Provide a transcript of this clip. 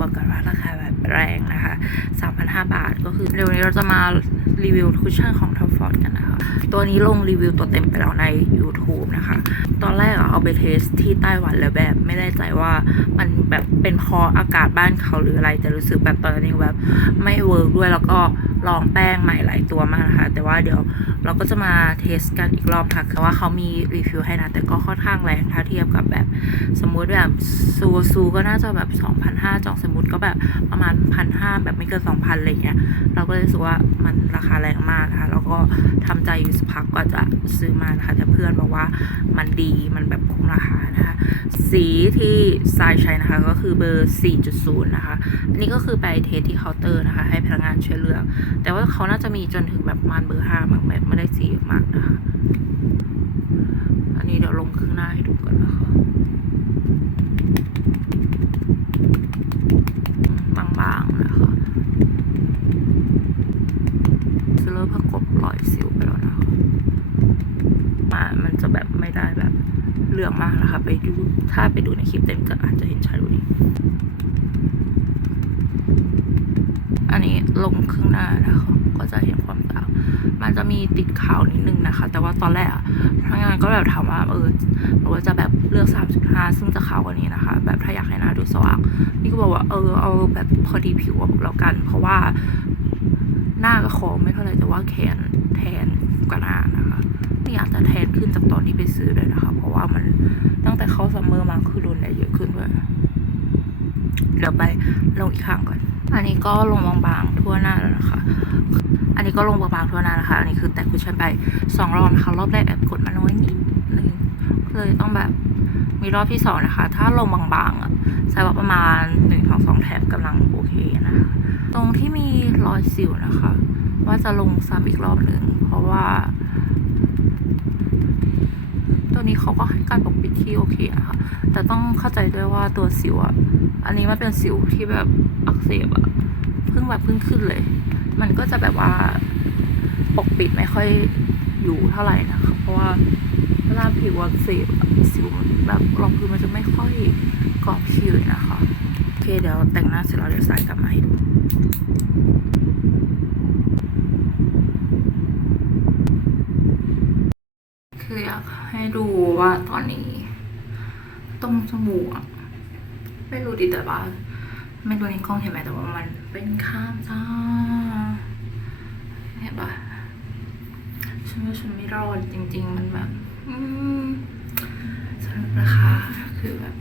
บอกกันว่าราคาแบบแรงนะคะ 3,500 บาทก็คือเดี๋ยวนี้เราจะมารีวิวคุชชั่นของ Top Ford กันนะคะ ตัวนี้ลงรีวิวตัวเต็มไปแล้วใน YouTube นะคะ ตอนแรกอะเอาไปเทสที่ไต้หวันแล้วแบบไม่แน่ใจว่ามันแบบเป็นพราะอากาศบ้านเขาหรืออะไร แต่รู้สึกแบบตอนนี้แบบไม่เวิร์กด้วยแล้วก็ลองแป้งใหม่หลายตัวมากนะคะ แต่ว่าเดี๋ยวเราก็จะมาเทสกันอีกรอบค่ะคือว่าเขามีรีวิวให้นะ แต่ก็ค่อนข้างแรงถ้าเทียบกับแบบสมมุติแบบซูซูก็น่าจะแบบ2,500จองสมมติก็แบบประมาณ1,500แบบไม่เกิน2,000อะไรเงี้ยเราก็เลยรู้สึกว่ามันราคาแรงมากนะคะแล้วก็ทำใจอยู่สักพักก็จะซื้อมานะคะแต่เพื่อนบอกว่ามันดีมันแบบคุ้มราคานะคะสีที่ทรายใช้นะคะก็คือเบอร์ 4.0 นะคะอันนี้ก็คือไปเทสที่เคาน์เตอร์นะคะ ให้พนักงานช่วยเลือก แต่ว่าเขาน่าจะมีจนถึงแบบประมาณเบอร์5บางแบบไม่ได้สีเยอะมากนะคะ อันนี้เดี๋ยวลงครึ่งหน้าให้ดูก่อนนะคะ บางๆนะคะจะเริ่มประกบรอยสิวไปแล้วนะคะมามันจะแบบไม่ได้แบบเลืองมากนะคะ ไปดูถ้าไปดูในคลิปเต็มจะอาจจะเห็นชัดกว่านี้อันนี้ลงครึ่งหน้านะคะ ก็จะเห็นความต่างมันจะมีติดขาวนิดนึงนะคะ แต่ว่าตอนแรก พนักงานก็แบบถามว่าเออหรือว่าจะแบบเลือก 3.5 ซึ่งจะขาวกว่านี้นะคะ แบบถ้าอยากให้หน้าดูสว่างนี่ก็บอกว่าเออเอาแบบพอดีผิวแล้วกัน เพราะว่าหน้าก็ขอไม่เท่าไหร่แต่ว่าแขนแทนกว่าหน้านะคะไม่อยากจะแทนขึ้นจากตอนที่ไปซื้อเลยนะคะ เพราะว่ามันตั้งแต่เข้าซัมเมอร์มาคือรุนแรงเยอะขึ้นด้วย เดี๋ยวไปลงอีกข้างก่อน อันนี้ก็ลงบางๆทั่วหน้าแล้วนะคะ อันนี้ก็ลงบางๆทั่วหน้านะคะ อันนี้คือแต่คุชชั่นไปสองรอบนะคะ รอบแรกแอบกดมาน้อยนิดนึงเลยต้องแบบมีรอบที่สองนะคะ ถ้าลงบางๆอะใช้ว่าประมาณหนึ่งถึงสองแถบกำลังโอเคนะคะ ตรงที่มีรอยสิวนะคะ ว่าจะลงซ้ำอีกรอบหนึ่งเพราะว่า นี้เขาก็ให้การปกปิดที่โอเคนะคะ แต่ต้องเข้าใจด้วยว่าตัวสิวอะอันนี้มันเป็นสิวที่แบบอักเสบอะเพิ่งแบบเพิ่งขึ้นเลย มันก็จะแบบว่าปกปิดไม่ค่อยอยู่เท่าไหร่นะคะ เพราะว่าเวลาผิวอักเสบสิวแบบรองพื้นมันจะไม่ค่อยเกาะผิวนะคะ โอเคเดี๋ยวแต่งหน้าเสร็จแล้วเดี๋ยวใส่กลับมาให้ดู คืออยากให้ดู ว่าตอนนี้ ตรงจมูกไม่รู้ดิแต่ว่า ไม่รู้ในกล้องเห็นไหมแต่ว่ามันเป็นข้ามจ้าเห็นปะฉันว่าฉันไม่รอดจริง ๆ มันแบบอืมสำหรับราคะคือแบบ